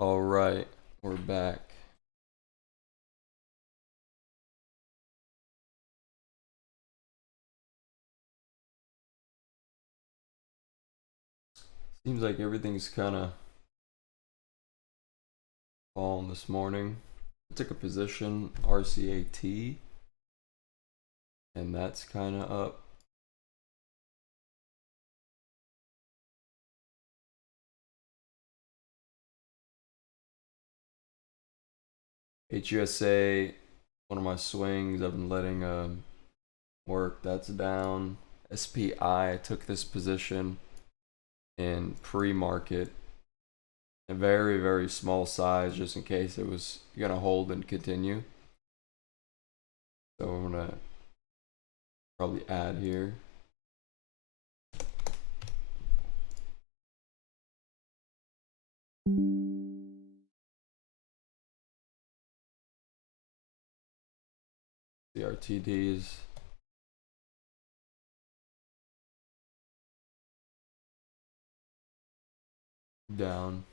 All right, we're back. Seems like everything's kind of falling this morning. I took a position RCAT, and that's kind of up. HUSA, one of my swings I've been letting work. That's down. SPI, I took this position in pre-market, a very very small size, just in case it was gonna hold and continue. So I'm gonna probably add here. The RTDs down.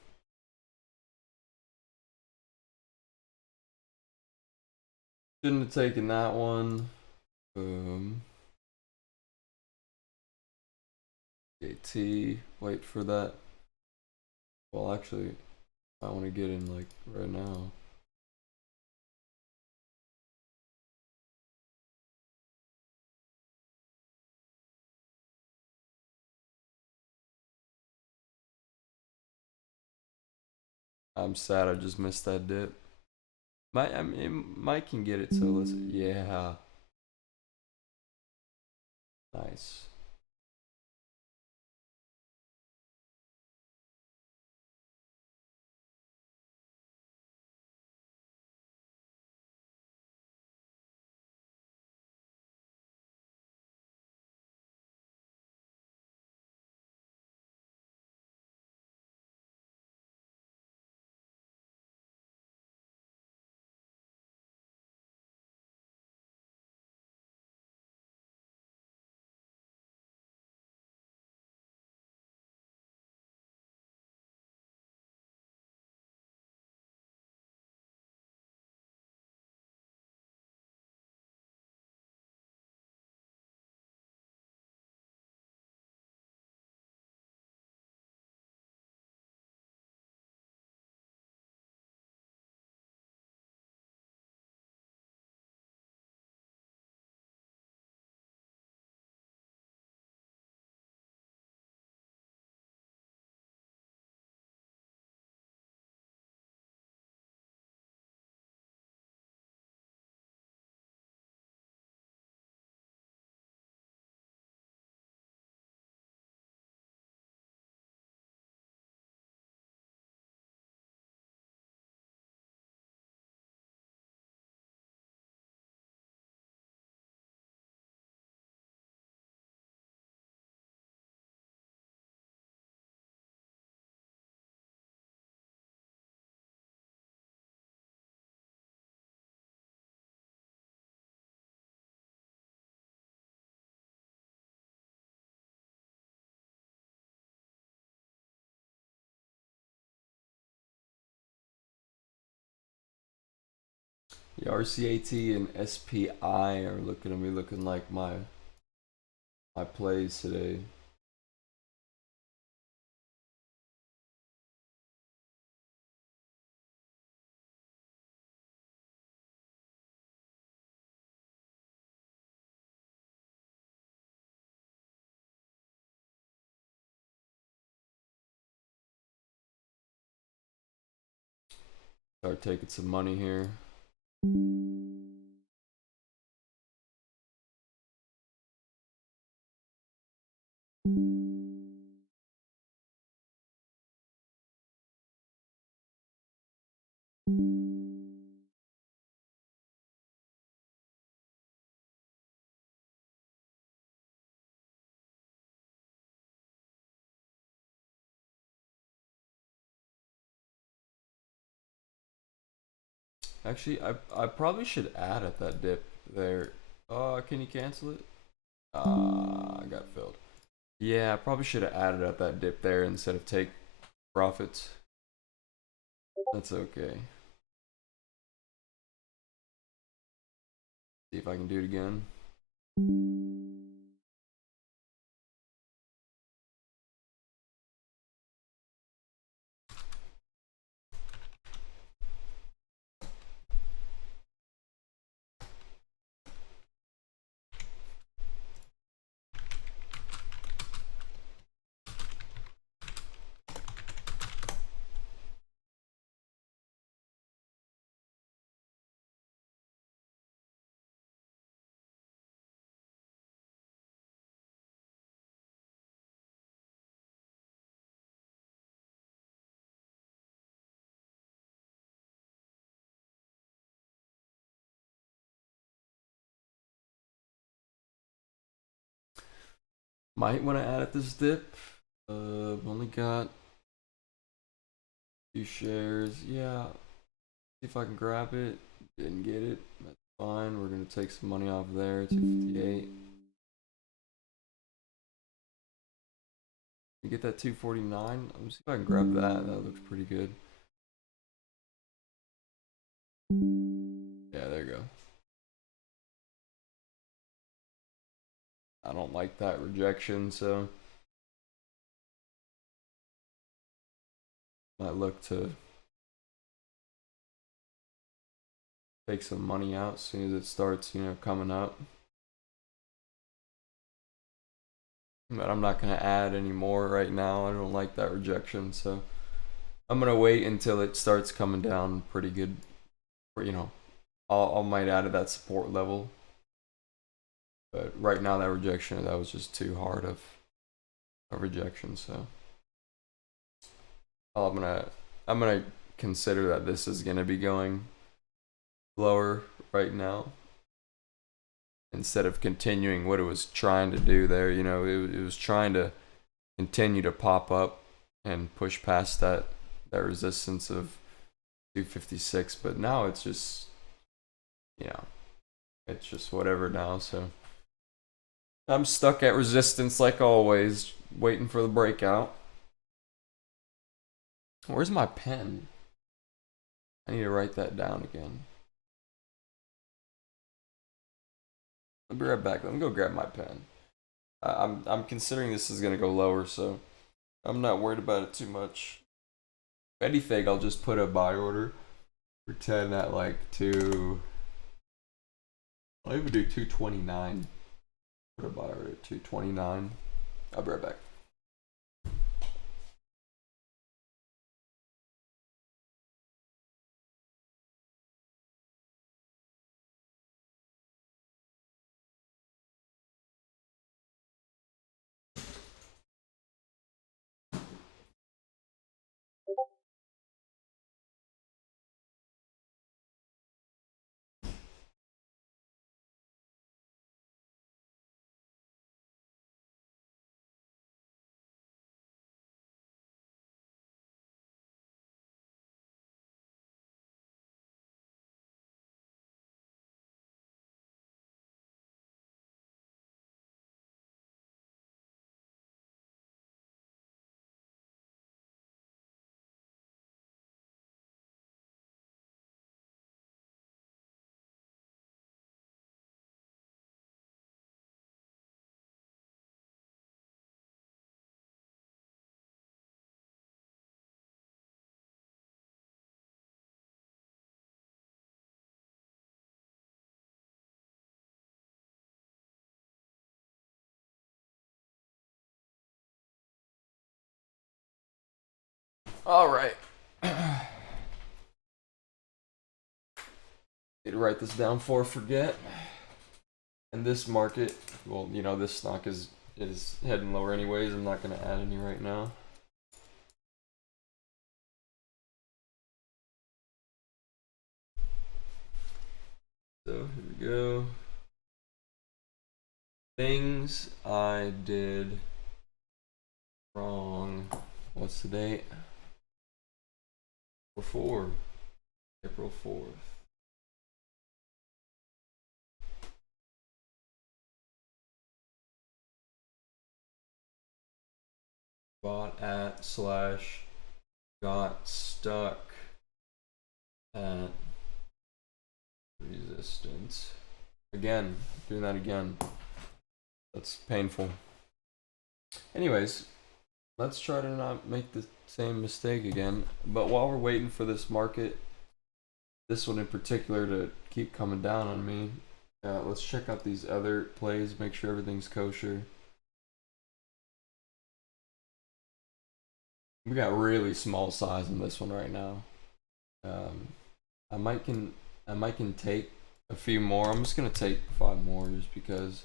Shouldn't have taken that one. AT, wait for that. Well, actually, I want to get in like right now. I'm sad I just missed that dip. I mean, Mike can get it, so let's. Yeah. Nice. The RCAT and SPI are looking at me looking like my plays today. Start taking some money here. Actually, I probably should add at that dip there. Can you cancel it? I got filled. Yeah, I probably should have added at that dip there instead of take profits. That's okay. See if I can do it again. Might want to add at this dip. Only got 2 shares. Yeah. See if I can grab it. Didn't get it. That's fine. We're gonna take some money off there. 258. You get that 249. Let me see if I can grab that. That looks pretty good. Yeah, there you go. I don't like that rejection, so I look to take some money out as soon as it starts, coming up. But I'm not gonna add any more right now. I don't like that rejection, so I'm gonna wait until it starts coming down pretty good. Or, I might add at that support level. But right now, that rejection, that was just too hard of a rejection. So I'm gonna consider that this is gonna be going lower right now instead of continuing what it was trying to do there. It was trying to continue to pop up and push past that resistance of 256, but now it's just it's just whatever now. So I'm stuck at resistance like always, waiting for the breakout. Where's my pen? I need to write that down again. I'll be right back. Let me go grab my pen. I'm considering this is gonna go lower, so I'm not worried about it too much. If anything, I'll just put a buy order for 10 at like I'll even do 229. Put a buy order at 229. I'll be right back. All right. Need to write this down before I forget. And this market, well, this stock is heading lower anyways. I'm not gonna add any right now. So here we go. Things I did wrong. What's the date? April 4th. Bought at / got stuck at resistance. Again, doing that again. That's painful. Anyways, let's try to not make the same mistake again. But while we're waiting for this market, this one in particular, to keep coming down on me, let's check out these other plays, make sure everything's kosher. We got really small size in this one right now. Um, I might can take a few more. I'm just gonna take 5 more just because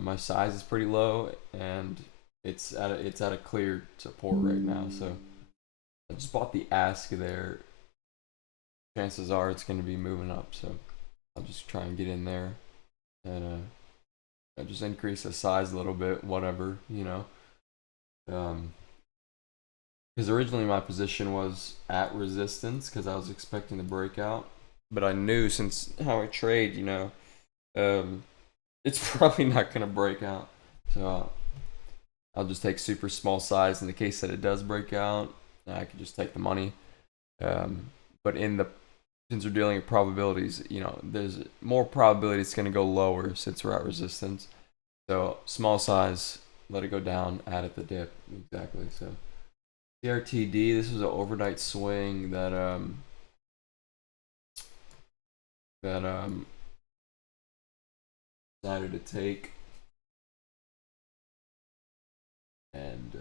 my size is pretty low and it's at a clear support right now. So I just bought the ask there. Chances are it's gonna be moving up. So I'll just try and get in there and I just increase the size a little bit, whatever, you know. Because originally my position was at resistance because I was expecting the breakout, but I knew since how I trade, you know, it's probably not gonna break out. So I'll just take super small size in the case that it does break out. I can just take the money. But in the since we're dealing with probabilities, you know, there's more probability it's gonna go lower since we're at resistance. So small size, let it go down, add at the dip. Exactly. So Crtd, this was an overnight swing that decided to take, and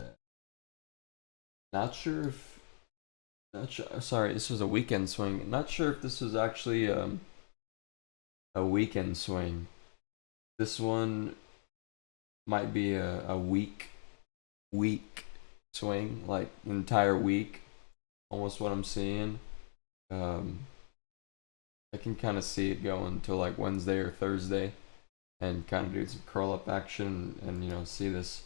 not sure if not sure. Sorry, this was a weekend swing. Not sure if this was actually a weekend swing. This one might be a week swing, like entire week. Almost what I'm seeing. Um, I can kind of see it going to like Wednesday or Thursday, and kind of do some curl up action, and you know, see this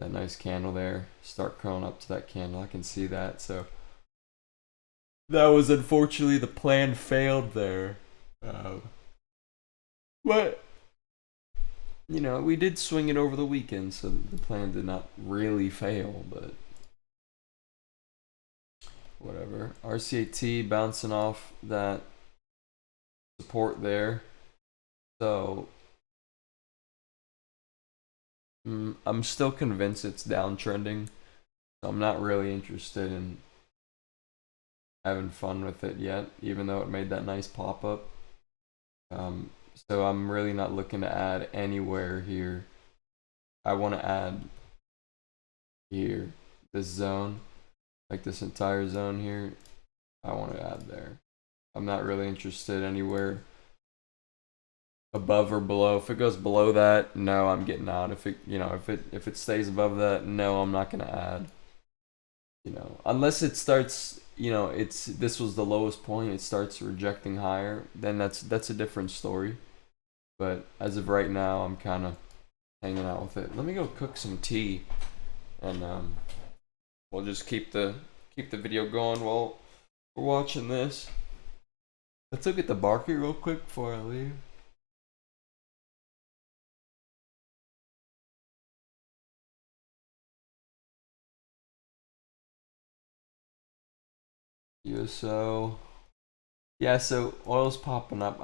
that nice candle there. Start curling up to that candle. I can see that. So that was unfortunately the plan failed there. But you know, we did swing it over the weekend, so the plan did not really fail. But whatever. RCAT bouncing off that support there. So I'm still convinced it's downtrending. So I'm not really interested in having fun with it yet, even though it made that nice pop up. Um, so I'm really not looking to add anywhere here. I want to add here, this zone, like this entire zone here. I want to add there. I'm not really interested anywhere above or below. If it goes below that, no, I'm getting out. If it, you know, if it stays above that, no, I'm not gonna add. You know, unless it starts, you know, it's this was the lowest point. It starts rejecting higher, then that's a different story. But as of right now, I'm kind of hanging out with it. Let me go cook some tea, and we'll just keep the video going while we're watching this. Let's look at the market real quick before I leave. USO. Yeah, so oil's popping up.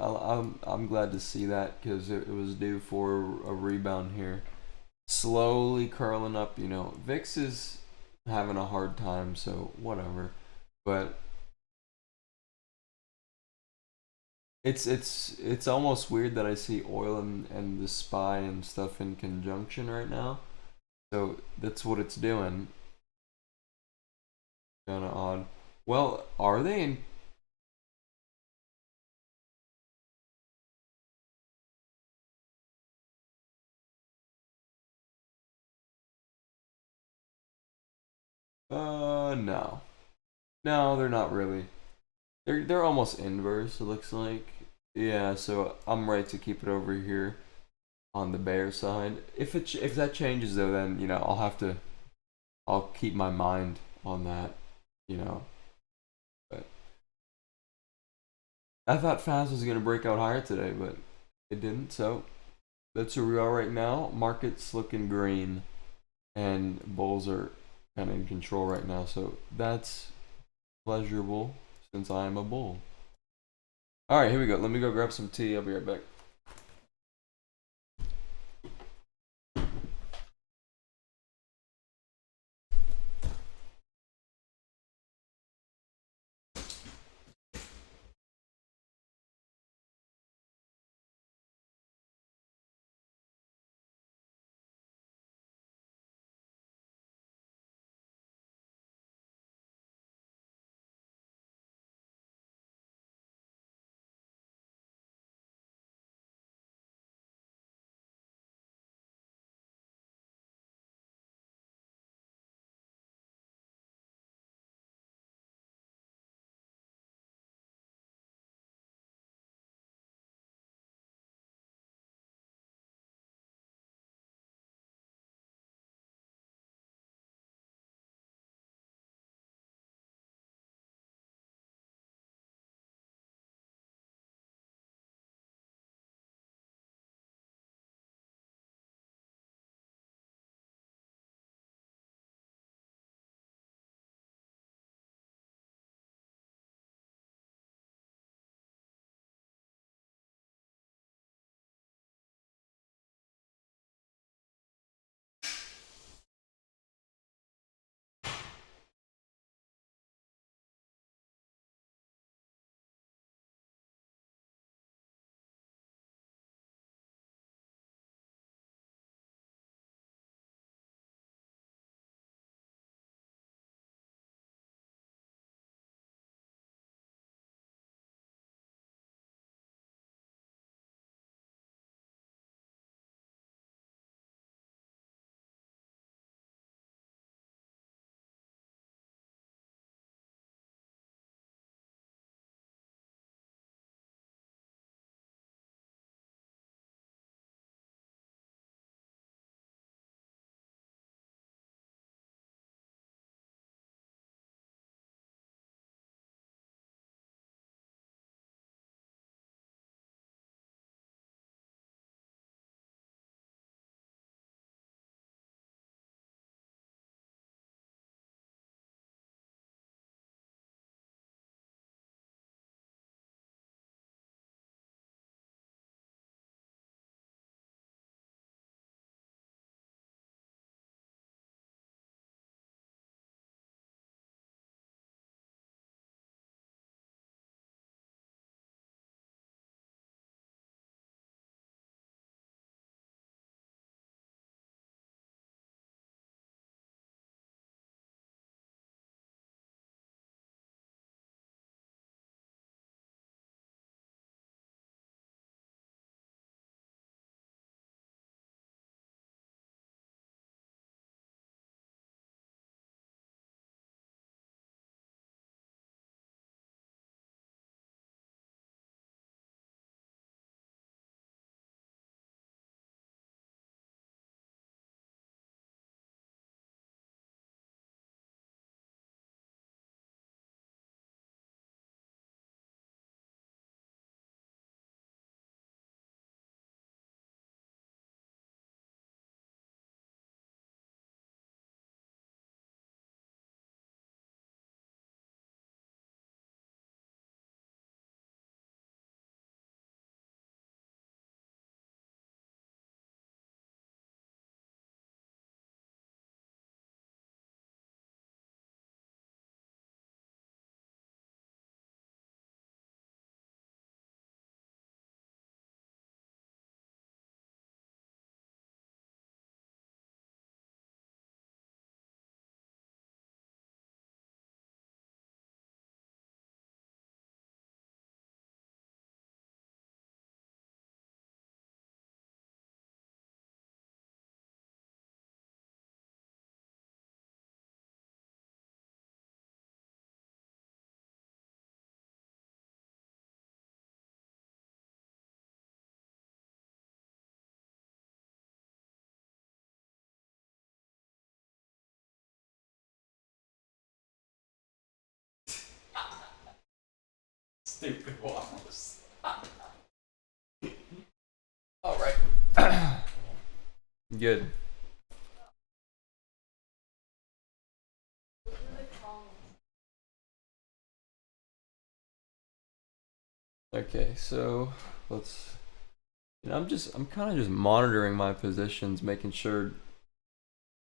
I'm glad to see that because it was due for a rebound here. Slowly curling up, you know. VIX is having a hard time, so whatever. But it's almost weird that I see oil and the SPY and stuff in conjunction right now. So that's what it's doing. Kind of odd. Well, are they in? No, no, they're not really. They're almost inverse. It looks like. Yeah, so I'm right to keep it over here on the bear side. If that changes though, then you know I'll keep my mind on that. You know, but I thought Faz was gonna break out higher today, but it didn't. So that's where we are right now. Market's looking green, and bulls are kind of in control right now. So that's pleasurable since I am a bull. All right, here we go. Let me go grab some tea. I'll be right back. Stupid waffles. All right. Good. Okay, so let's. I'm kind of just monitoring my positions, making sure,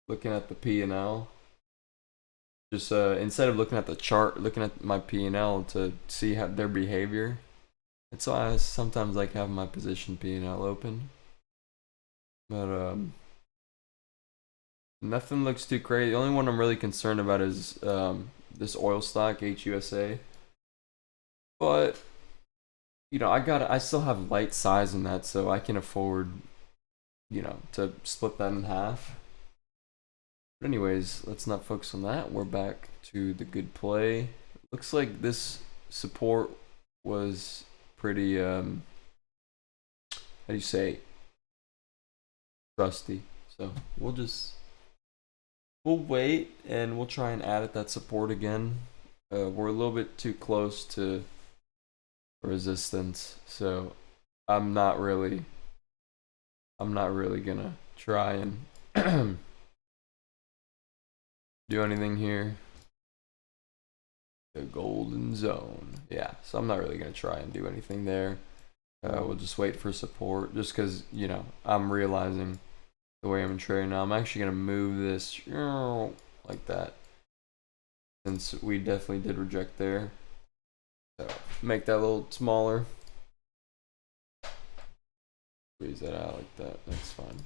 looking at the P and L. Just instead of looking at the chart, looking at my P and L to see how their behavior. And so I sometimes like having my position P and L open, but nothing looks too crazy. The only one I'm really concerned about is this oil stock HUSA. But I still have light size in that, so I can afford to split that in half. But anyways, let's not focus on that. We're back to the good play. Looks like this support was pretty how do you say, rusty. So we'll wait and we'll try and add at that support again. We're a little bit too close to resistance, so I'm not really gonna try and do anything here. The golden zone. Yeah, so I'm not really gonna try and do anything there. We'll just wait for support, just because I'm realizing the way I'm trading now. I'm actually gonna move this like that, since we definitely did reject there. So make that a little smaller. Squeeze that out like that. That's fine.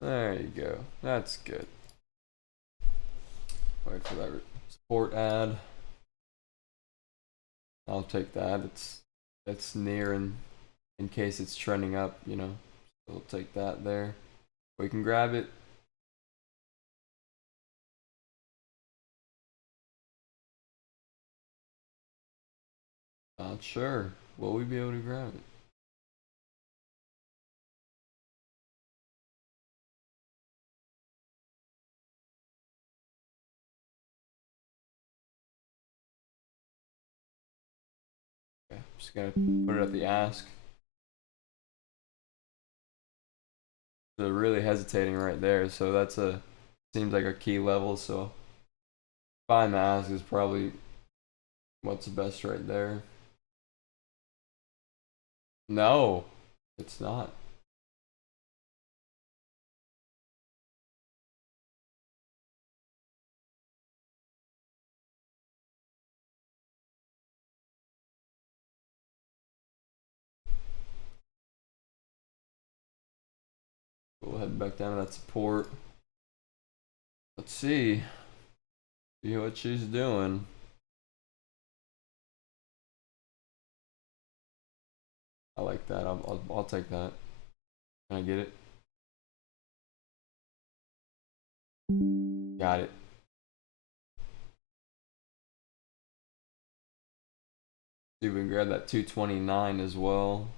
There you go. That's good. Wait for that support ad. I'll take that. It's near, and in case it's trending up, we'll take that there. We can grab it. Not sure. Will we be able to grab it? Okay, I'm just gonna put it at the ask. So really hesitating right there. So that's seems like a key level. So find the ask is probably what's the best right there. No, it's not. We'll head back down to that support. Let's see. See what she's doing. I like that. I'll take that. Can I get it? Got it. See if we can grab that 229 as well.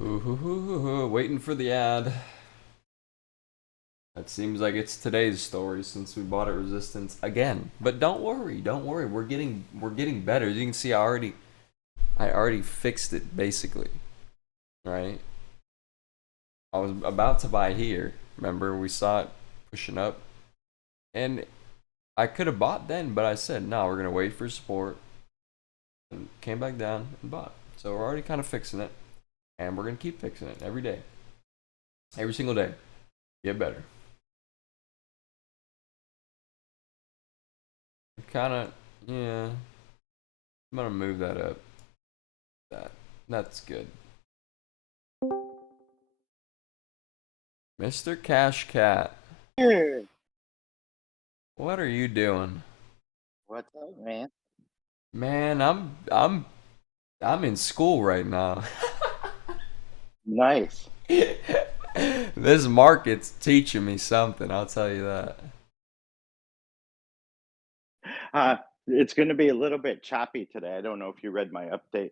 Waiting for the ad. That seems like it's today's story since we bought at Resistance again. But don't worry, don't worry. We're getting better. As you can see, I already fixed it basically. Right? I was about to buy here. Remember we saw it pushing up, and I could have bought then, but I said no. We're gonna wait for support. And came back down and bought. So we're already kind of fixing it, and we're gonna keep fixing it every day, every single day. Get better. Kind of, yeah. I'm gonna move that up. That that's good. Mr. Cash Cat, Hey, what are you doing? what's up, man? Man, I'm in school right now. Nice. This market's teaching me something, I'll tell you that. Uh, it's going to be a little bit choppy today. I don't know if you read my update.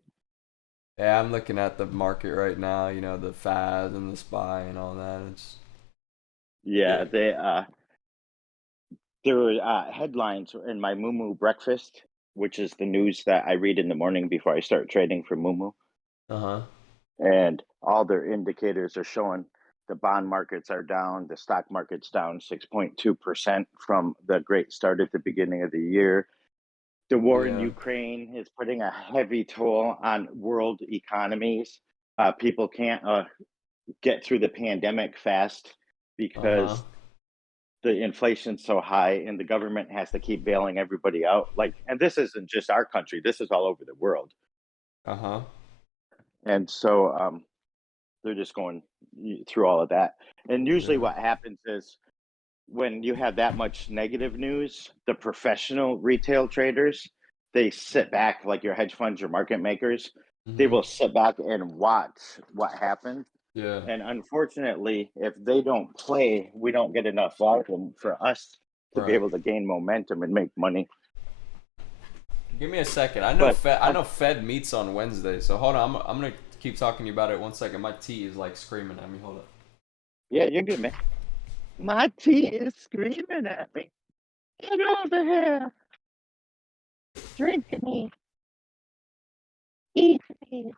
Yeah, I'm looking at the market right now, the FAS and the SPY and all that. It's Yeah, yeah. there were headlines in my Moo breakfast, which is the news that I read in the morning before I start trading for Moo, Uh-huh. and all their indicators are showing the bond markets are down, the stock market's down 6.2% from the great start at the beginning of the year. The war in Yeah. Ukraine is putting a heavy toll on world economies. People can't get through the pandemic fast Uh-huh. because the inflation's so high and the government has to keep bailing everybody out. And this isn't just our country, this is all over the world. Uh-huh. And so they're just going through all of that. And usually Yeah. what happens is when you have that much negative news, the professional retail traders, they sit back like your hedge funds, your market makers, they Mm-hmm. will sit back and watch what happens. Yeah. And unfortunately, if they don't play, we don't get enough volume for us to be Right. able to gain momentum and make money. Give me a second. I know But Fed I know Fed meets on Wednesday, so hold on. I'm gonna keep talking to you about it 1 second. My tea is like screaming at me. Hold up. yeah, you're good, man. My tea is screaming at me. Get over here. Drink me. Eat me.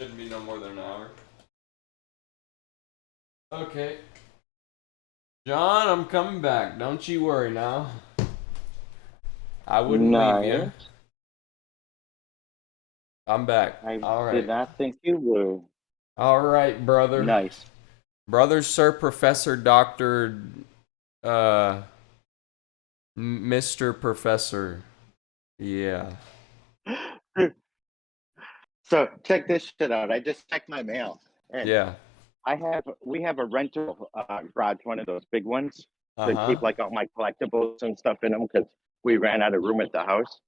Shouldn't be no more than an hour. Okay. John, I'm coming back. Don't you worry now. I wouldn't leave you. Nice. I'm back. I All did right. not think you were. All right, brother. Nice. Brother, sir, professor, doctor, uh, Mr. Professor. Yeah. So check this shit out. I just checked my mail, and Yeah. we have a rental garage, one of those big ones to Uh-huh. keep like all my collectibles and stuff in them because we ran out of room at the house.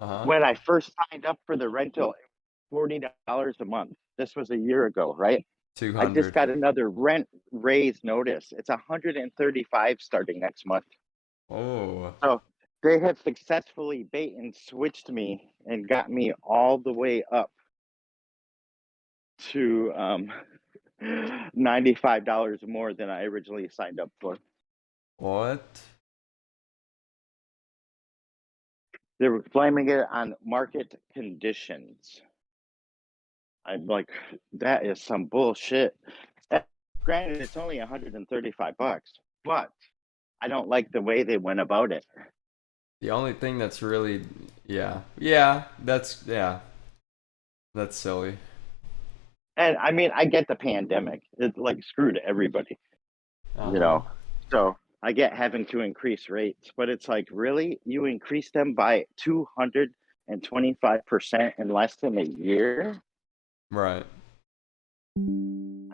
Uh-huh. When I first signed up for the rental, $40 a month. This was a year ago, right? I just 200. got another rent raise notice. It's 135 starting next month. Oh. So They have successfully bait and switched me and got me all the way up to $95 more than I originally signed up for. What? They were blaming it on market conditions. I'm like, that is some bullshit. Granted, it's only $135, but I don't like the way they went about it. The only thing that's really, yeah, yeah, that's silly. And I mean, I get the pandemic. It like screwed everybody, Uh you huh. know. So I get having to increase rates, but it's like, really? You increase them by 225% in less than a year? Right.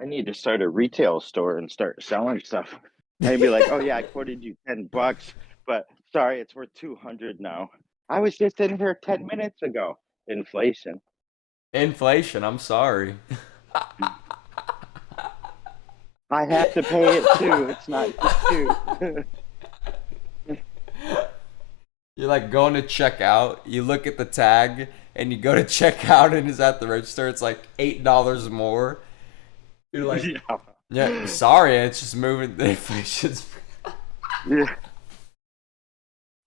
I need to start a retail store and start selling stuff. I'd be like, oh yeah, I quoted you $10, but sorry, it's worth 200 now. I was just in here 10 minutes ago. Inflation. Inflation. I'm sorry. I have to pay it too. It's not just you. You're like going to check out. You look at the tag and you go to check out, and it's at the register. It's like $8 more. You're like, Yeah. yeah, sorry, it's just moving. The inflation's Yeah.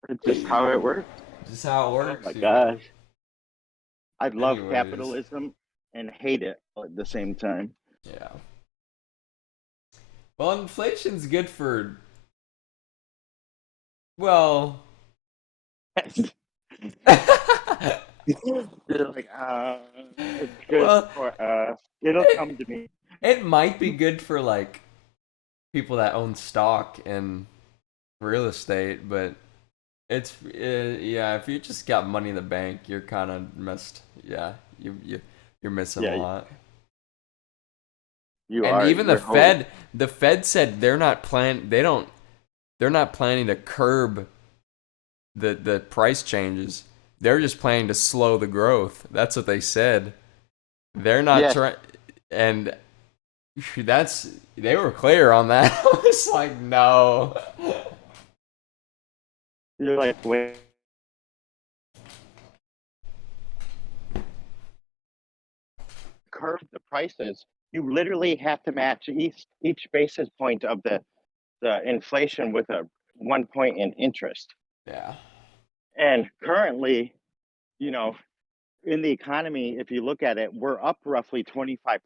It's just how it works. just how it Oh works, my you know. gosh. I love Anyways, capitalism and hate it all at the same time. yeah. Well, inflation's good for, well, You're like, it's good well, for us. It'll come to me. it might be good for like people that own stock and real estate, but yeah. If you just got money in the bank, you're kind of messed. Yeah, you're missing a Yeah, lot. you And are. even the You're holding. Fed said they're not plan. They don't. They're not planning to curb the price changes. They're just planning to slow the growth. That's what they said. They're not Yes. trying, and that's they were clear on that. I was like, no. You're like, wait, curve the prices. You literally have to match each basis point of the inflation with a 1 point in interest. Yeah. And currently, you know, in the economy, if you look at it, we're up roughly 25%.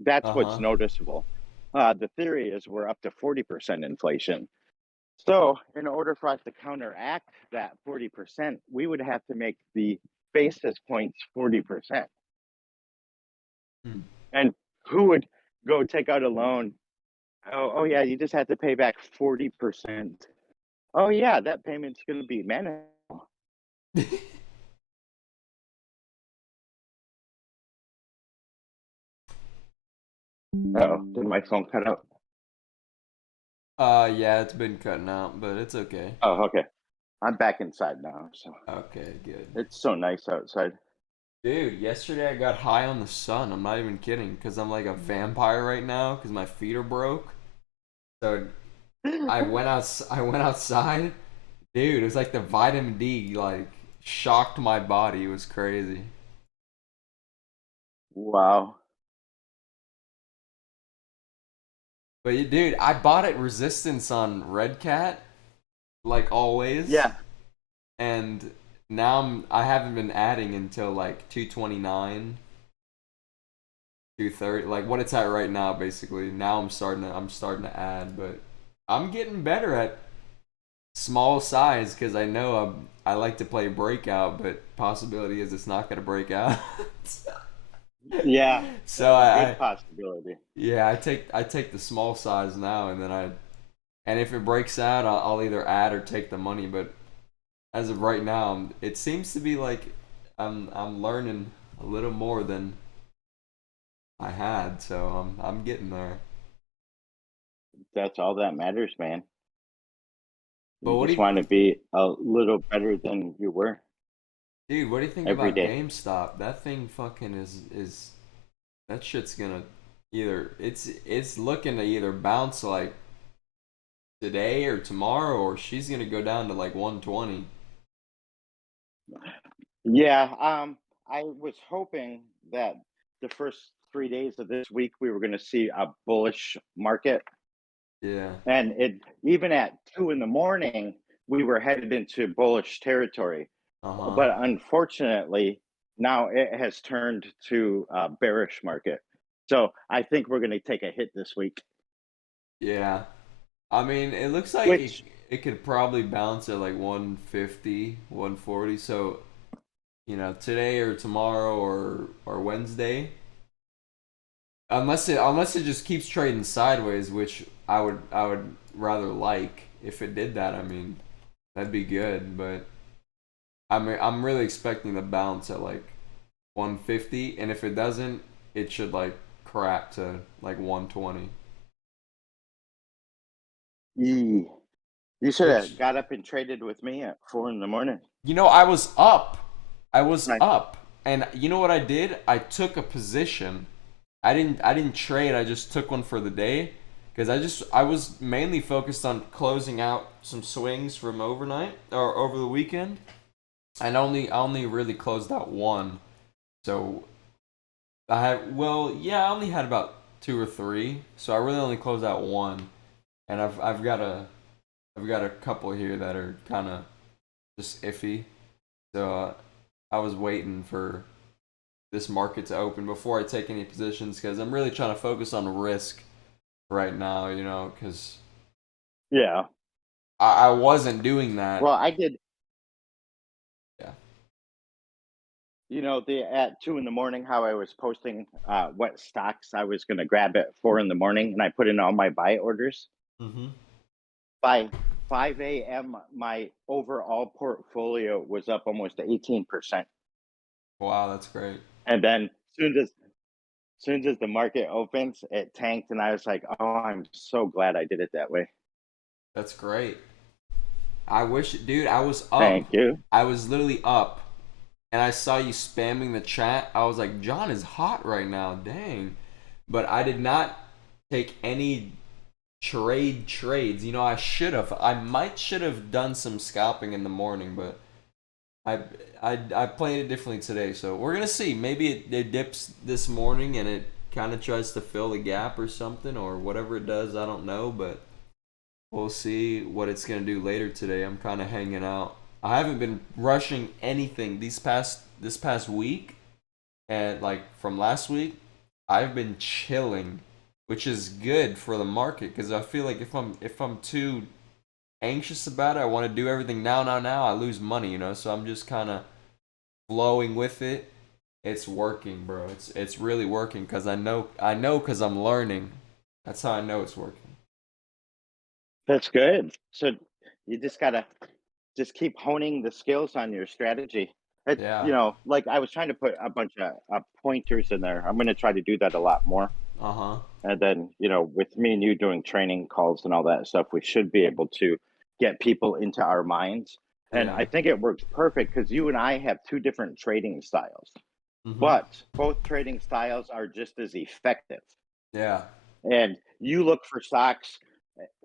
That's Uh what's huh. noticeable. The theory is we're up to 40% inflation. So, in order for us to counteract that 40%, we would have to make the basis points 40%. Hmm. And who would go take out a loan? Oh yeah, you just have to pay back 40%. Oh yeah, that payment's going to be manageable. Oh, did my phone cut out? Yeah, it's been cutting out, but it's okay. Oh, okay. I'm back inside now, so Okay, good. it's so nice outside. Dude, yesterday I got high on the sun. I'm not even kidding, because I'm like a vampire right now, because my feet are broke. So I went outside. Dude, it was like the vitamin D like shocked my body. It was crazy. Wow. But dude, I bought it resistance on Redcat, like always, Yeah. and now I haven't been adding until like 229, 230, like what it's at right now basically. Now I'm starting to add, but I'm getting better at small size because I know I like to play breakout, but possibility is it's not gonna break out. Yeah. So Good possibility. yeah, I take the small size now, and then and if it breaks out, I'll either add or take the money. But as of right now, it seems to be like I'm learning a little more than I had, so I'm getting there. That's all that matters, man. But You just want to be a little better than you were dude? What do you think every about day. GameStop? That thing fucking is that shit's gonna either it's looking to either bounce like today or tomorrow, or she's gonna go down to like 120. Yeah, I was hoping that the first 3 days of this week we were going to see a bullish market, Yeah. and it even at 2 in the morning we were headed into bullish territory. Uh-huh. But unfortunately, now it has turned to a bearish market. So I think we're going to take a hit this week. Yeah. I mean, it looks like Which, it could probably bounce at like 150, 140. So, today or tomorrow or Wednesday, unless it just keeps trading sideways, which I would rather like if it did that. I mean, that'd be good, but I'm really expecting the bounce at like 150, and if it doesn't, it should like crack to like 120. you should Which have got up and traded with me at 4 in the morning. I was up. I was Right. up. And you know what I did? I took a position. I didn't trade. I just took one for the day because I was mainly focused on closing out some swings from overnight or over the weekend. And I only really closed out one. So I only had about two or three. So I really only closed out one. And I've got a couple here that are kind of just iffy. So I was waiting for this market to open before I take any positions because I'm really trying to focus on risk right now, because Yeah. I wasn't doing Well, that. I did, Yeah. the at 2 in the morning, how I was posting what stocks I was going to grab at 4 in the morning, and I put in all my buy orders. Mm-hmm. By 5 a.m., my overall portfolio was up almost 18%. Wow, that's great. And then soon as the market opens, it tanked, and I was like, "Oh, I'm so glad I did it that way." That's great. I wish, dude, I was up. Thank you. I was literally up, and I saw you spamming the chat. I was like, John is hot right now. Dang. But I did not take any trades. I should have. I might should have done some scalping in the morning, but I I played it differently today, so we're gonna see. Maybe it dips this morning and it kind of tries to fill the gap or something, or whatever it does. I don't know, but we'll see what it's gonna do later today. I'm kind of hanging out. I haven't been rushing anything this past week, and like from last week, I've been chilling, which is good for the market because I feel like if I'm too anxious about it, I want to do everything now, I lose money. So I'm just kind of flowing with it. It's working, bro. It's really working because I know because I'm learning. That's how I know it's working. That's good. So you just gotta just keep honing the skills on your strategy. Yeah. Like I was trying to put a bunch of pointers in there. I'm going to try to do that a lot more. Uh huh. And then, with me and you doing training calls and all that stuff, we should be able to get people into our minds. And Yeah. I think it works perfect because you and I have two different trading styles, Mhm. but both trading styles are just as effective. Yeah. And you look for stocks,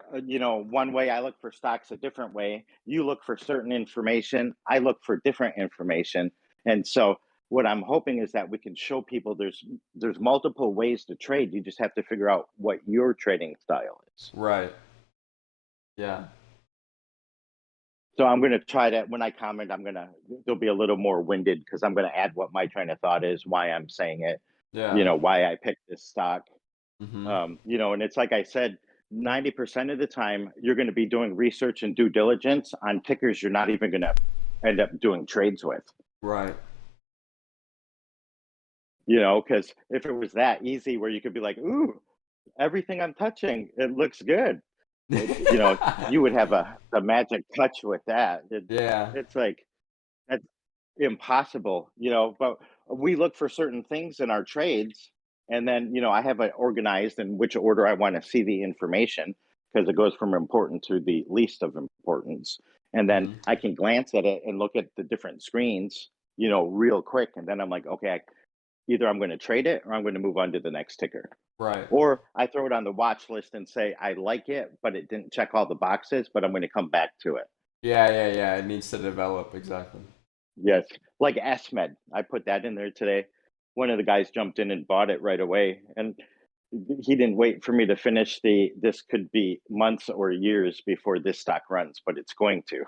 one way, I look for stocks a different way. You look for certain information, I look for different information. And so what I'm hoping is that we can show people there's multiple ways to trade. You just have to figure out what your trading style is. Right. Yeah. So I'm going to try that when I comment. There'll be a little more winded because I'm going to add what my train of thought is, why I'm saying it, Yeah. why I picked this stock. Mhm. And it's like I said, 90% of the time you're going to be doing research and due diligence on tickers you're not even going to end up doing trades with. Right. Because if it was that easy where you could be like, ooh, everything I'm touching, it looks good. You would have a magic touch with that. Yeah. It's like that's impossible, but we look for certain things in our trades, and then, I have it organized in which order I want to see the information because it goes from important to the least of importance. And then Mhm. I can glance at it and look at the different screens, real quick. And then I'm like, okay, either I'm going to trade it or I'm going to move on to the next ticker. Right. Or I throw it on the watch list and say, I like it, but it didn't check all the boxes, but I'm going to come back to it. Yeah. Yeah. Yeah. It needs to develop exactly. Yes, like SMed. I put that in there today. One of the guys jumped in and bought it right away, and he didn't wait for me to finish the. This could be months or years before this stock runs, but it's going to.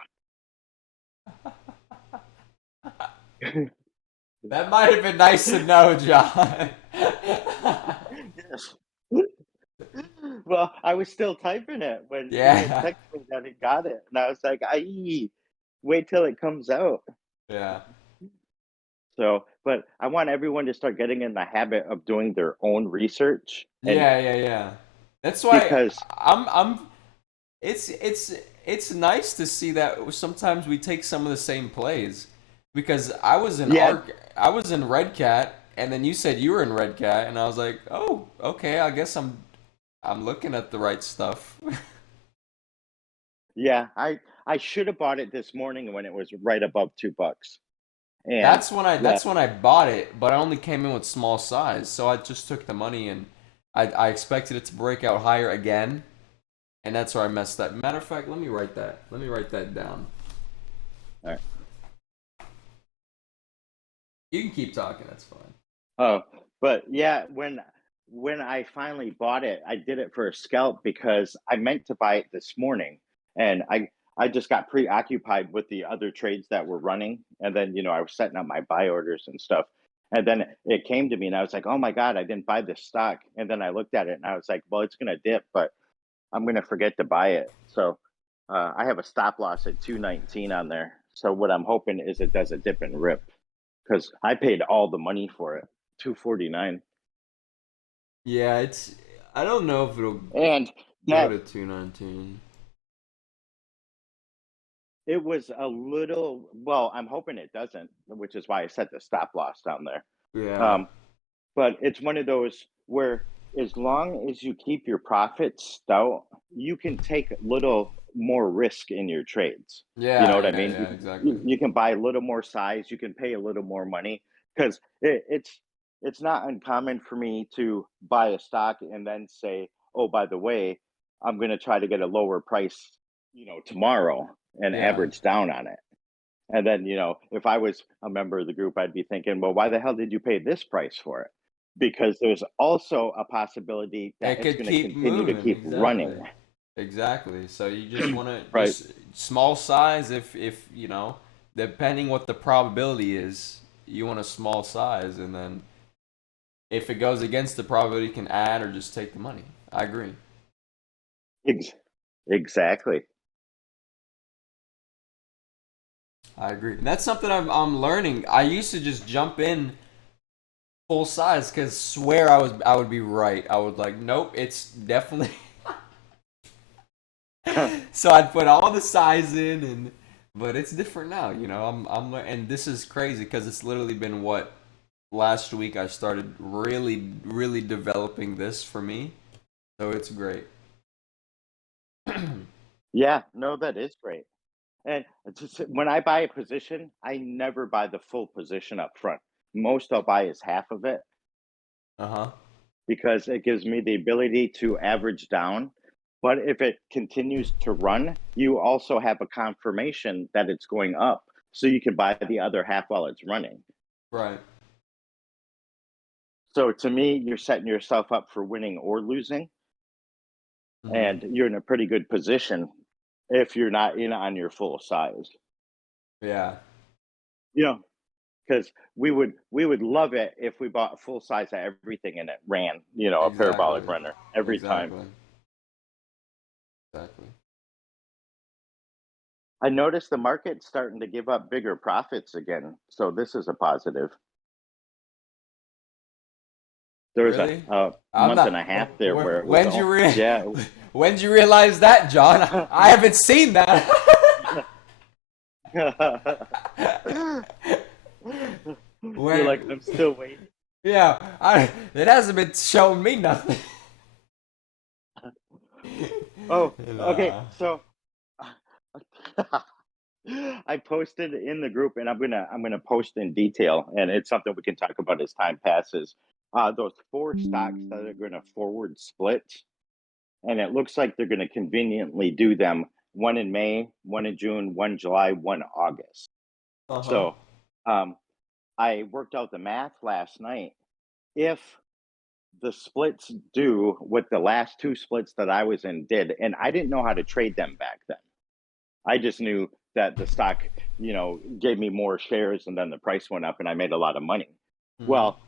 That might have been nice to know, John. Yes. Well, I was still typing it when he had Yeah. texted me that he got it, and I was like, "I wait till it comes out." Yeah. So, but I want everyone to start getting in the habit of doing their own research, and Yeah, yeah, yeah. That's why because I'm it's it's nice to see that sometimes we take some of the same plays because yeah, I was in Rcat and then you said you were in Rcat and I was like, "Oh, okay, I guess I'm looking at the right stuff." yeah, I should have bought it this morning when it was right above $2, and yeah, That's when I bought it, but I only came in with small size, so I just took the money and I expected it to break out higher again, and that's where I messed up. Matter of fact, let me write that. Let me write that down. all right. You can keep talking. That's fine. Oh, but yeah, when I finally bought it, I did it for a scalp because I meant to buy it this morning, and I just got preoccupied with the other trades that were running, and then I was setting up my buy orders and stuff, and then it came to me, and I was like, oh my god, I didn't buy this stock, and then I looked at it, and I was like, well, it's gonna dip, but I'm gonna forget to buy it, so I have a stop loss at 219 on there. So what I'm hoping is it does a dip and rip because I paid all the money for it, 249, Yeah, it's. I don't know if it'll and go that to 219. it was a little. Well, I'm hoping it doesn't, which is why I set the stop loss down there. Yeah. Um, but it's one of those where as long as you keep your profits stout, you can take little more risk in your trades. You know Yeah, what I yeah, mean? yeah, exactly. You can buy a little more size, you can pay a little more money because it's not uncommon for me to buy a stock and then say, oh, by the way, I'm going to try to get a lower price, tomorrow and Yeah. average down on it. And then, if I was a member of the group, I'd be thinking, well, why the hell did you pay this price for it? Because there's also a possibility that It it's could going to keep continue to moving, keep running, exactly. Exactly. So you just want to right? just small size if, depending what the probability is, you want a small size and then if it goes against the probability you can add or just take the money. I agree. Ex- exactly. I agree. And that's something I'm learning. I used to just jump in full size cuz swear I would be right. I would like, nope, it's definitely so I'd put all the size in and but it's different now, and this is crazy cuz it's literally been what last week I started really developing this for me. So it's great. Yeah, no, that is great. And when I buy a position, I never buy the full position up front. Most I'll buy is half of it Uh-huh. because it gives me the ability to average down. But if it continues to run, you also have a confirmation that it's going up. So you can buy the other half while it's running. Right. So to me, you're setting yourself up for winning or losing, Mhm. and you're in a pretty good position if you're not in on your full size. Yeah. You know, because we would love it if we bought full size of everything and it ran, a parabolic Exactly. runner every time. Exactly. Exactly. I noticed the market's starting to give up bigger profits again, so this is a positive. There was a, Really? a I'm month and a not. half there where it was When'd you all, yeah. when'd you realize that, John? I haven't seen that. You're When? like, I'm still waiting. Yeah, it hasn't been showing me nothing. Oh, okay. Nah. So I posted in the group, and I'm gonna post in detail, and it's something we can talk about as time passes. Those four stocks that are going to forward split, and it looks like they're going to conveniently do them one in May, one in June, one July, one August. Uh huh. So. I worked out the math last night. If the splits do what the last two splits that I was in did, and I didn't know how to trade them back then. I just knew that the stock, gave me more shares and then the price went up and I made a lot of money. Mm-hmm. Well,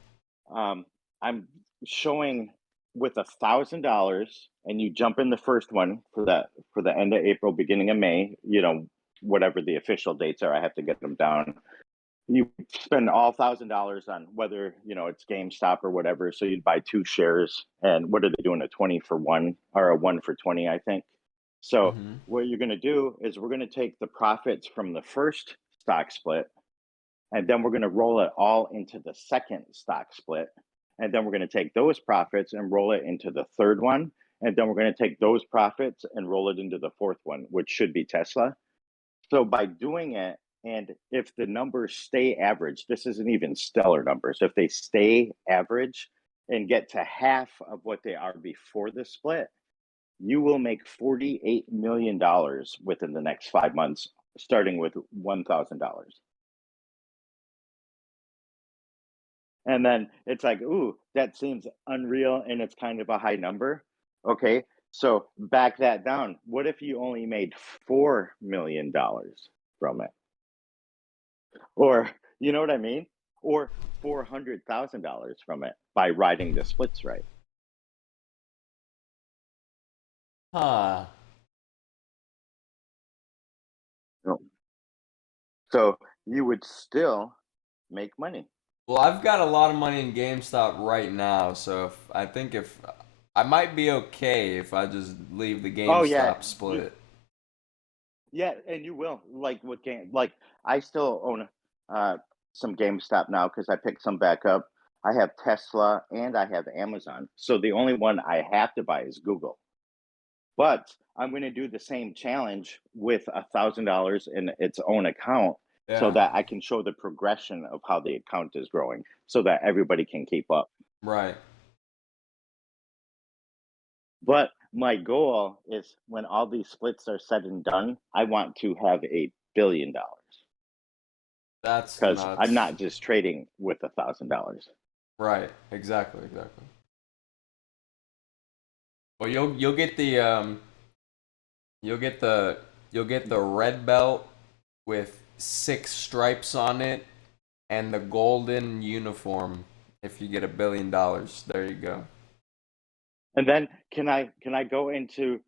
I'm showing with $1,000 and you jump in the first one for the end of April, beginning of May, whatever the official dates are, I have to get them down. You spend all $1,000 on whether it's GameStop or whatever. So you'd buy two shares, and what are they doing? A 20 for one or a 1 for 20, I think. So Mm-hmm. what you're going to do is we're going to take the profits from the first stock split, and then we're going to roll it all into the second stock split, and then we're going to take those profits and roll it into the third one, and then we're going to take those profits and roll it into the fourth one, which should be Tesla. So by doing it, and if the numbers stay average, this isn't even stellar numbers. If they stay average and get to half of what they are before the split, you will make $48 million within the next 5 months, starting with $1,000. And then it's like, ooh, that seems unreal and it's kind of a high number. Okay, so back that down. What if you only made $4 million from it? Or you know what I mean? Or $400,000 from it by riding the splits right. Huh. So you would still make money. Well, I've got a lot of money in GameStop right now, so if I might be okay if I just leave the Oh yeah, GameStop split. yeah, and you will like with game. Like I still own uh, some GameStop now because I picked some back up. I have Tesla and I have Amazon. So the only one I have to buy is Google. But I'm going to do the same challenge with $1,000 in its own account so Yeah. that I can show the progression of how the account is growing so that everybody can keep up. Right. But my goal is when all these splits are said and done, I want to have $1 billion That's because I'm nuts. not just trading with $1,000. Right. Exactly. Exactly. Well, you'll get the you'll get the you'll get the red belt with 6 stripes on it and the golden uniform if you get $1 billion. There you go. And then can I go into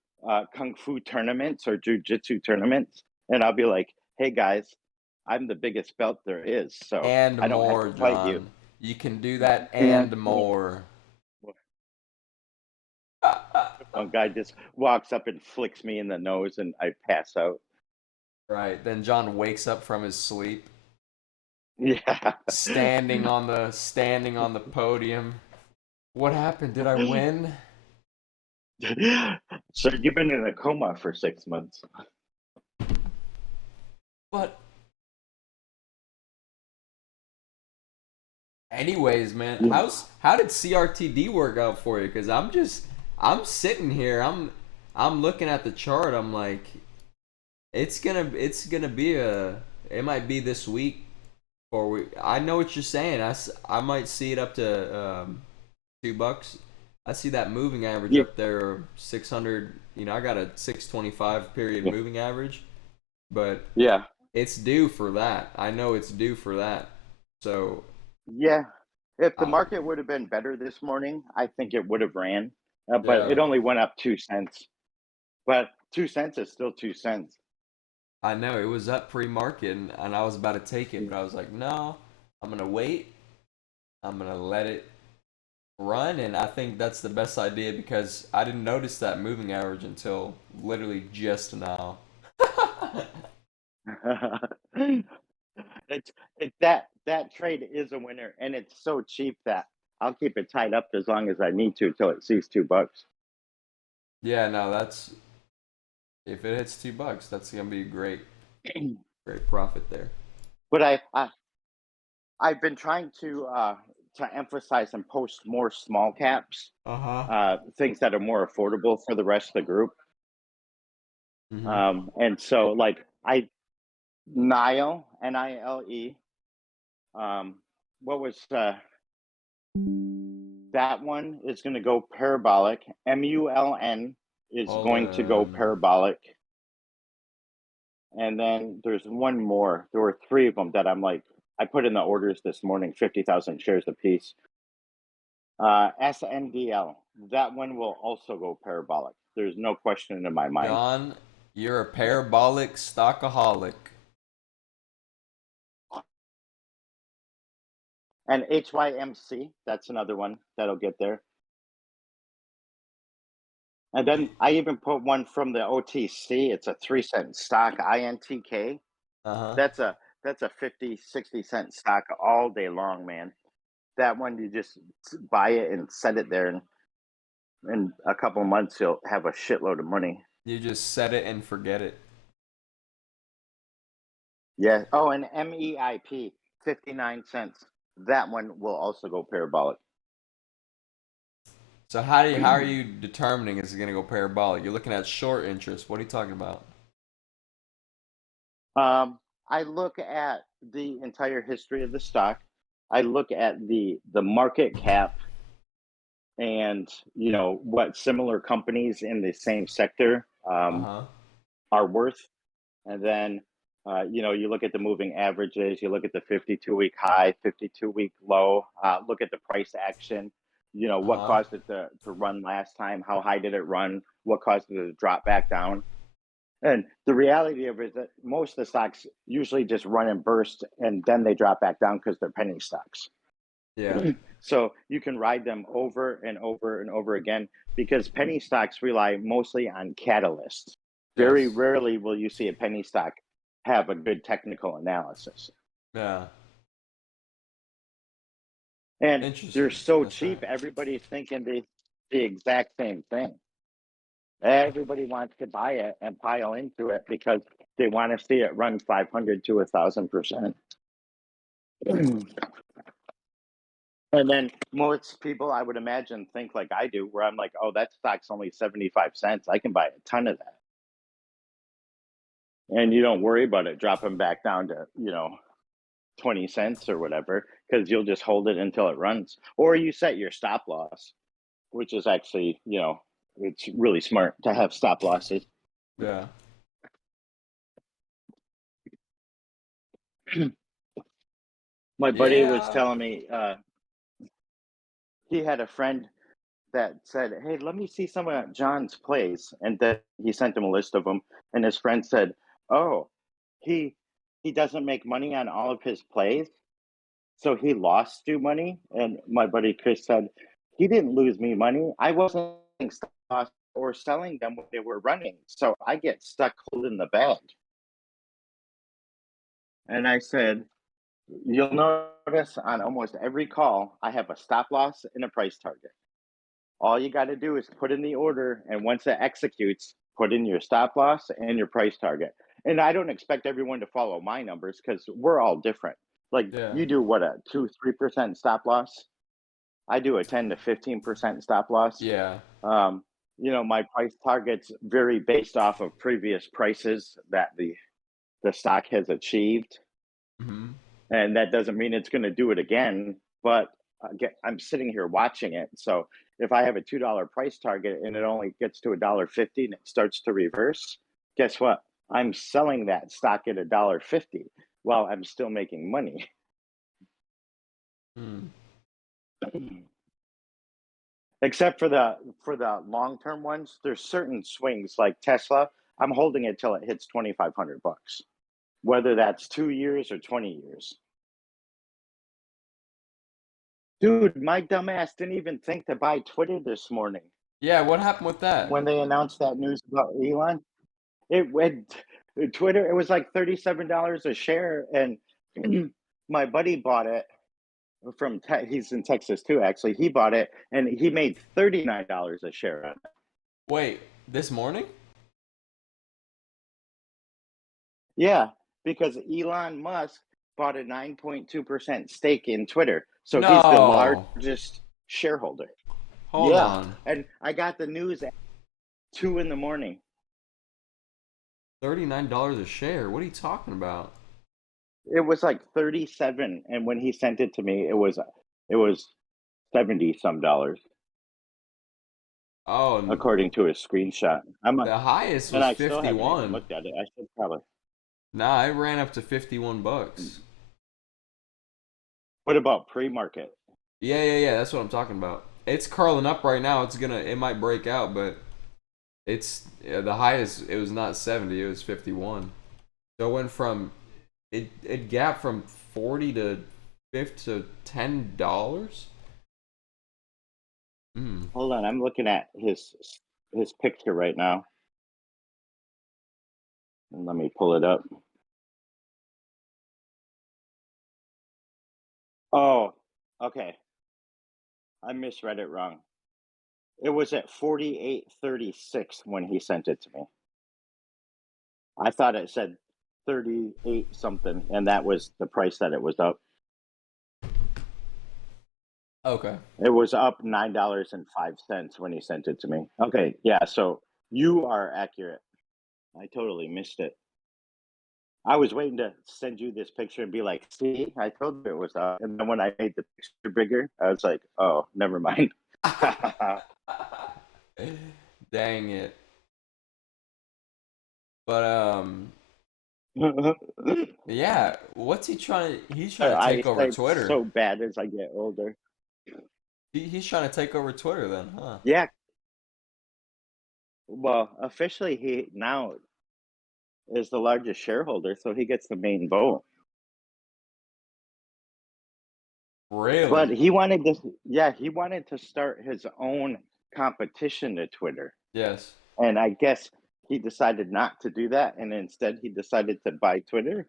kung fu tournaments or jujitsu tournaments, and I'll be like, "Hey guys, I'm the biggest belt there is, so And I don't have more, to fight you." John. You can do that And and more. one guy just walks up and flicks me in the nose, and I pass out. Right. Then John wakes up from his sleep, Yeah. standing on the podium. What happened? Did I win? So you've been in a coma for 6 months. But anyways, man, Yeah. how did CRTD work out for you? Cause I'm sitting here, I'm looking at the chart. I'm like, it's gonna be it might be this week or we. I know what you're saying. I might see it up to $2. I see that moving average Yeah. up there, 600. I got a 625 period Yeah. moving average, but Yeah. it's due for that. I know it's due for that. So, Yeah. If the uh, market would have been better this morning, I think it would have ran. But yeah, it only went up 2 cents. But 2 cents is still 2 cents. I know it was up pre-market, and I was about to take it, but I was like, no, I'm gonna wait. I'm gonna let it run, and I think that's the best idea because I didn't notice that moving average until literally just now. it's that trade is a winner, and it's so cheap that I'll keep it tied up as long as I need to till it sees $2. Yeah, no, that's if it hits $2, that's gonna be a great profit there. But I've been trying to emphasize and post more small caps, Uh huh. things that are more affordable for the rest of the group. Mhm. And so like I Nile, Nile, Um, what was that one is going to go parabolic. MULN is Hold going to go on. parabolic. And then there's one more. There were three of them that I'm like, I put in the orders this morning, 50,000 shares a piece. SNDL, that one will also go parabolic. There's no question in my mind. John, you're a parabolic stockaholic. And HYMC, that's another one that'll get there. And then I even put one from the OTC. It's a 3-cent stock, INTK. Uh-huh. That's a 50, 60-cent stock all day long, man. That one you just buy it and set it there, and in a couple of months you'll have a shitload of money. You just set it and forget it. Yeah. Oh, and MEIP, 59 cents. That one will also go parabolic. So how are you determining is it gonna go parabolic? You're looking at short interest. What are you talking about? I look at the entire history of the stock. I look at the market cap, and what similar companies in the same sector Uh-huh. are worth. And then you look at the moving averages, you look at the 52-week high, 52-week low, look at the price action, what Uh-huh. caused it to run last time, how high did it run, what caused it to drop back down. And the reality of it is that most of the stocks usually just run and burst, and then they drop back down because they're penny stocks. Yeah. So you can ride them over and over and over again, because penny stocks rely mostly on catalysts. Very Yes. rarely will you see a penny stock have a good technical analysis. Yeah. And they're Interesting. so That's right. cheap, everybody's thinking the exact same thing. Everybody wants to buy it and pile into it because they want to see it run 500 to 1,000%. And then most people, I would imagine, think like I do, where I'm like, oh, that stock's only 75 cents. I can buy a ton of that. And you don't worry about it dropping back down to, 20 cents or whatever, because you'll just hold it until it runs. Or you set your stop loss, which is actually, it's really smart to have stop losses. Yeah. My buddy was Yeah. telling me he had a friend that said, "Hey, let me see some of John's plays," and then he sent him a list of them. And his friend said, "Oh, he he doesn't make money on all of his plays, so he lost you money." And my buddy Chris said, "He didn't lose me money. I wasn't stocks or selling them when they were running, so I get stuck holding the bag." And I said, "You'll notice on almost every call, I have a stop loss and a price target. All you got to do is put in the order, and once it executes, put in your stop loss and your price target." And I don't expect everyone to follow my numbers because we're all different. Like, Yeah. you do what, a 2-3% stop loss? I do a 10 to 15% stop loss. Yeah. Um, my price targets vary based off of previous prices that the stock has achieved, Mm-hmm. and that doesn't mean it's going to do it again. But again, I'm sitting here watching it, so if I have a $2 price target and it only gets to $1.50 and it starts to reverse, guess what? I'm selling that stock at $1.50 while I'm still making money. Mm. Except for the long term ones, there's certain swings like Tesla. I'm holding it till it hits $2,500, whether that's 2 years or 20 years. Dude, my dumbass didn't even think to buy Twitter this morning Yeah, what happened with that? when they announced that news about Elon. It went Twitter. It was like $37 a share, and my buddy bought it from. He's in Texas too. Actually, he bought it, and he made $39 a share on it. Wait, this morning? Yeah, because Elon Musk bought a 9.2% stake in Twitter, so he's the No. largest shareholder. Hold Yeah, on. and I got the news at 2 in the morning. $39 a share. What are you talking about? It was like 37, and when he sent it to me, it was 70 some dollars Oh, according to his screenshot. the highest And was I still haven't even 51. looked at it. I should probably. Nah, it ran up to 51 bucks. What about pre-market? Yeah. That's what I'm talking about. It's curling up right now. It might break out, but the highest. It was not 70. It was 51. So it went from it gapped from 40 to 50 to $10. Hmm. Hold on, I'm looking at his picture right now. And let me pull it up. Oh, okay. I misread it wrong. It was at 48.36 when he sent it to me. I thought it said 38 something, and that was the price that it was up. Okay. It was up $9.05 when he sent it to me. Okay, yeah, so you are accurate. I totally missed it. I was waiting to send you this picture and be like, see, I told you it was up. And then when I made the picture bigger, I was like, oh, never mind. Dang it. But yeah, what's he trying to he's trying to I take over say Twitter. so bad as I get older. He's trying to take over Twitter then, huh? Yeah, well, officially he now is the largest shareholder, so he gets the main vote. But Really? he wanted to, yeah, he wanted to start his own competition to Twitter. Yes. And I guess he decided not to do that. And instead, he decided to buy Twitter.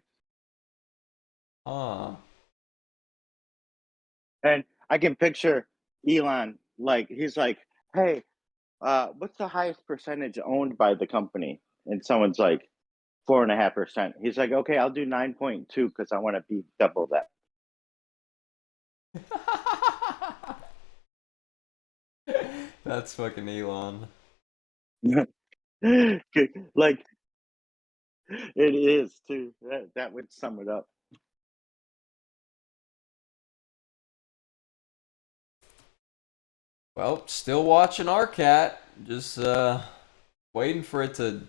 Huh. And I can picture Elon, like, he's like, hey, what's the highest percentage owned by the company? And someone's like, 4.5%. He's like, okay, I'll do 9.2 because I want to be double that. That's fucking Elon. Like, it is too. That would sum it up. Well, still watching Rcat. Just waiting for it to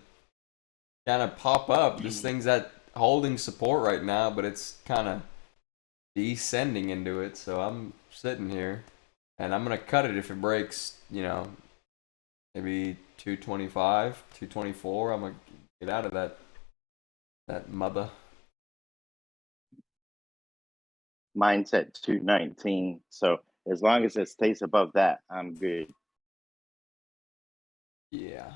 kind of pop up. This thing's at holding support right now, but it's kind of descending into it. So I'm sitting here, and I'm gonna cut it if it breaks. Maybe 225, 224. I'm gonna get out of that mother. Mine's at 219. So as long as it stays above that, I'm good. Yeah.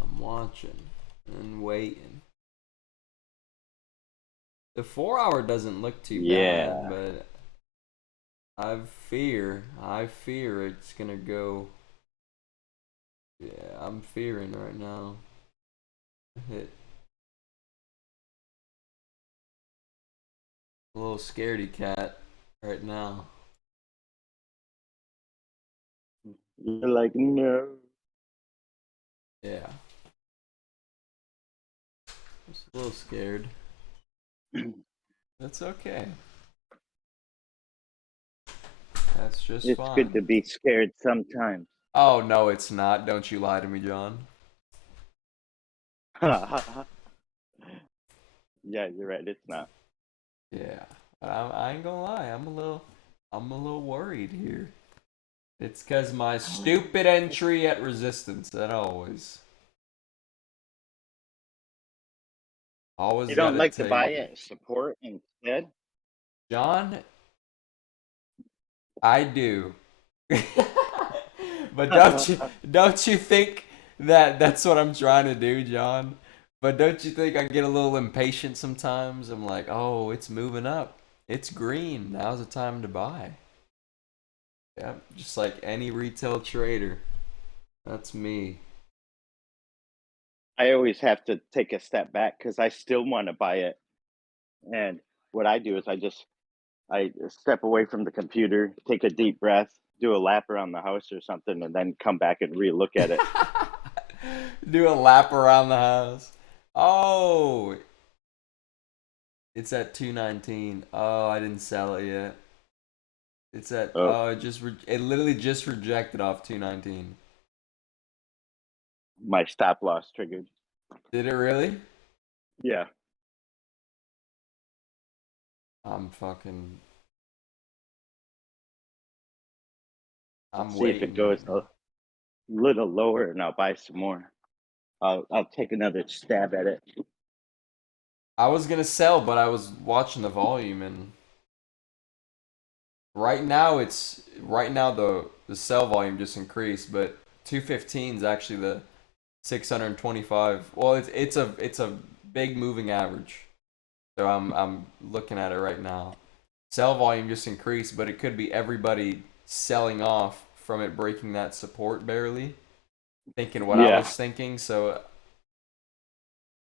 I'm watching and waiting. The 4 hour doesn't look too bad, Yeah. but I fear it's gonna go. Yeah, I'm fearing right now. Hit a little scaredy cat right now. You're like, no. Yeah, just a little scared. That's okay. That's just It's good to fine. be scared sometimes. Oh no, it's not. Don't you lie to me, John. Yeah, you're right. It's not. Yeah, I ain't gonna lie. I'm a little worried here. It's cause my stupid entry at resistance. That always You don't gotta like to buy take. it support instead? John, I do. But don't you think that that's what I'm trying to do, John? But don't you think I get a little impatient sometimes? I'm like, oh, it's moving up. It's green. Now's the time to buy. Yep, just like any retail trader. That's me. I always have to take a step back because I still want to buy it. And what I do is I step away from the computer, take a deep breath, do a lap around the house or something, and then come back and re-look at it. Do a lap around the house. Oh, it's at 219. Oh, I didn't sell it yet. It's at Oh, it literally just rejected off 219. my stop loss triggered. Did it really? Yeah. I'm fucking Let's I'm see if it waiting right goes a now. little lower, and I'll buy some more. I'll take another stab at it. I was gonna sell, but I was watching the volume and right now the sell volume just increased, but 215 is actually the 625. Well, it's a big moving average. So I'm looking at it right now. Sell volume just increased, but it could be everybody selling off from it breaking that support barely, thinking what I Yeah. was thinking. So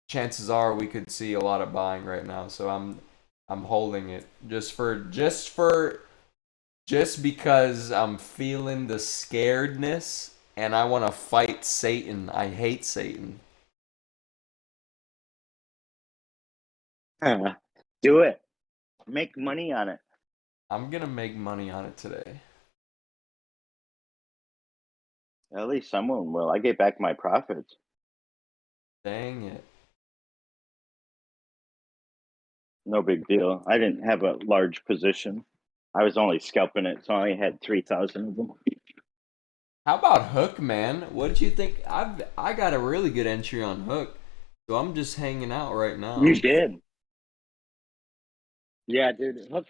chances are we could see a lot of buying right now. So I'm holding it just because I'm feeling the scaredness and I want to fight Satan. I hate Satan. Do it. Make money on it. I'm gonna make money on it today. At least someone will. I get back my profits. Dang it. No big deal. I didn't have a large position. I was only scalping it, so I only had 3,000 of them. How about Hook, man? What did you think? I got a really good entry on Hook, so I'm just hanging out right You now. did. Yeah, dude. Look,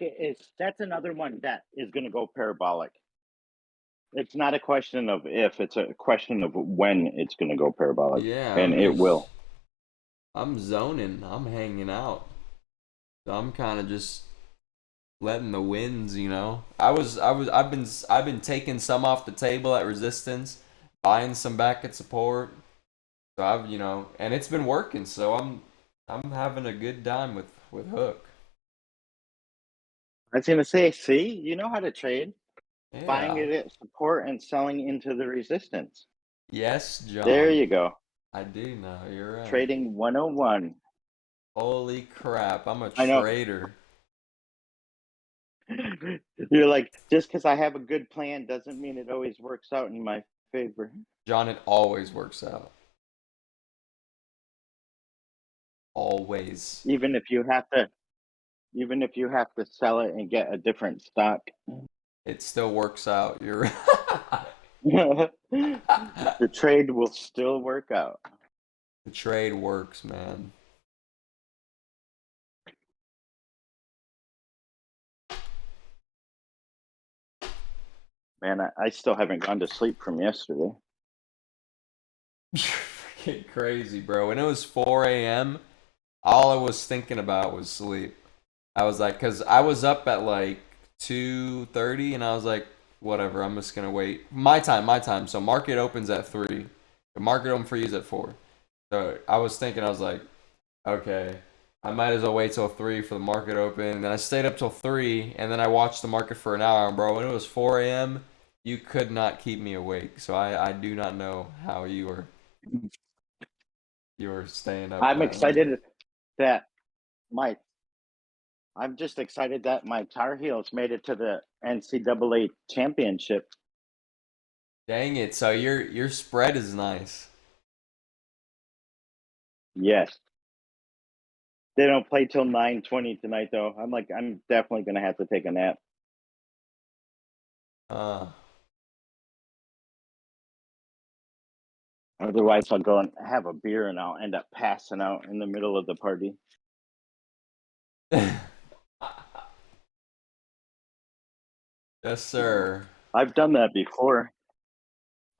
that's another one that is going to go parabolic. It's not a question of if, it's a question of when it's going to go parabolic, Yeah, and it will. I'm zoning. I'm hanging out. So I'm kind of just letting the winds, you know. I've been taking some off the table at resistance, buying some back at support. So and it's been working. So I'm having a good time with Hook. I was going to say, see, you know how to trade. Buying Yeah. it at support and selling into the resistance. Yes, There John. you go. I do know. You're right. Trading 101. Holy crap! I'm a I know. traitor. You're like, just because I have a good plan doesn't mean it always works out in my favor. John, it always works out. Always. Even if you have to, even if you have to sell it and get a different stock. It still works out. You're right. The trade will still work out. The trade works, man. Man, I still haven't gone to sleep from yesterday. You're freaking crazy, bro. When it was 4 a.m., all I was thinking about was sleep. I was like, cause I was up at like 2:30, and I was like, whatever. I'm just gonna wait. My time. So market opens at 3. The market open for you is at 4. So I was thinking, I was like, okay, I might as well wait till 3 for the market open. And then I stayed up till 3, and then I watched the market for an hour. And bro, when it was 4 a.m., you could not keep me awake. So I do not know how you were staying up I'm that long. excited that my I'm just excited that my Tar Heels made it to the NCAA championship. Dang it! So your spread is nice. Yes. They don't play till 9:20 tonight though. I'm definitely gonna have to take a nap. Uh, Otherwise I'll go and have a beer and I'll end up passing out in the middle of the party. yes, sir. I've done that before.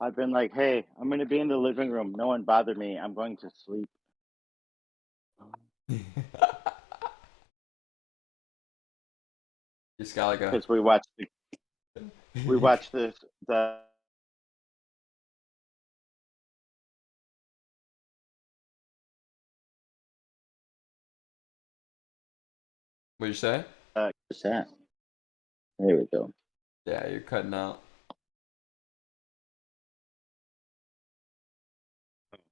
I've been like, hey, I'm gonna be in the living room. No one bother me. I'm going to sleep. Just got like a. Because we watched the What'd you say? what's that? There we go. Yeah, you're cutting out.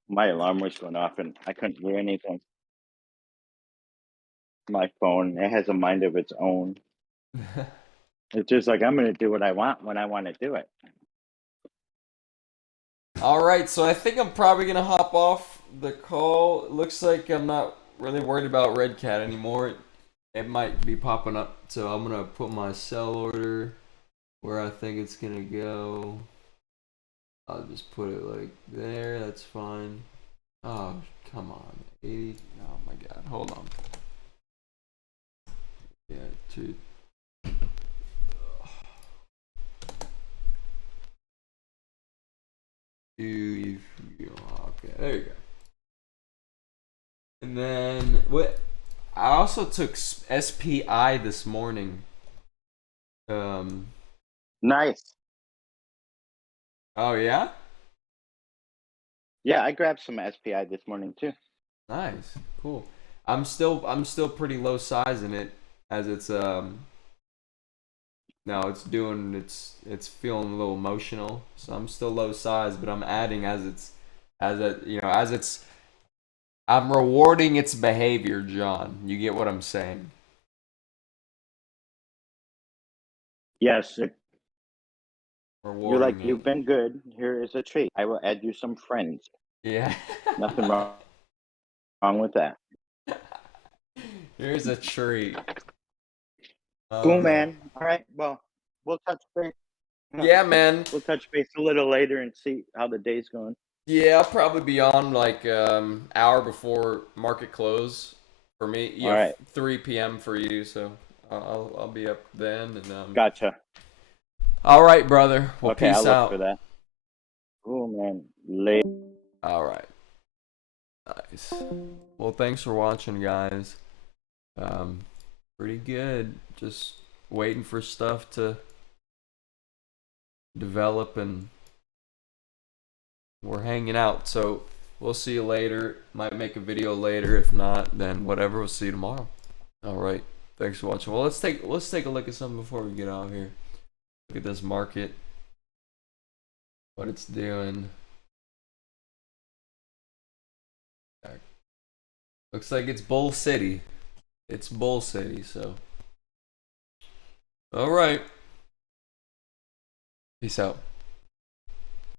My alarm was going off and I couldn't hear anything. My phone, it has a mind of its own. It's just like, I'm going to do what I want when I want to do it. All right, so I think I'm probably gonna hop off the call. It looks like I'm not really worried about Rcat anymore. It might be popping up, so I'm gonna put my sell order where I think it's gonna go. I'll just put it like there. That's fine. Oh, come on, 80. Oh my God, hold on. Yeah, two. Okay, there you go. And then what? I also took SPI this morning. Um. Nice. Oh yeah. Yeah, I grabbed some SPI this morning too. Nice. Cool. I'm still pretty low size in it as it's now it's feeling a little emotional. So I'm still low size, but I'm adding as it's I'm rewarding its behavior, John. You get what I'm saying? Yes, you're like, Rewarding it. you've been good. Here is a treat. I will add you some friends. Yeah. Nothing wrong with that. Here's a treat. All Cool, right. man. All right. Well, we'll touch base. Yeah, man. We'll touch base a little later and see how the day's going. Yeah, I'll probably be on like hour before market close for me. You All have right. 3 p.m. for you, so I'll be up then. And Gotcha. all right, brother. Well, Okay, I'll peace look for out. that. Cool, man. Later. All right, nice. Well, thanks for watching, guys. Pretty good. Just waiting for stuff to develop, and we're hanging out. So we'll see you later. Might make a video later. If not, then whatever. We'll see you tomorrow. All right. Thanks for watching. Well, let's take a look at something before we get out of here. Look at this market. What it's doing. Looks like it's Bull City. It's Bull City, so. All right. Peace out.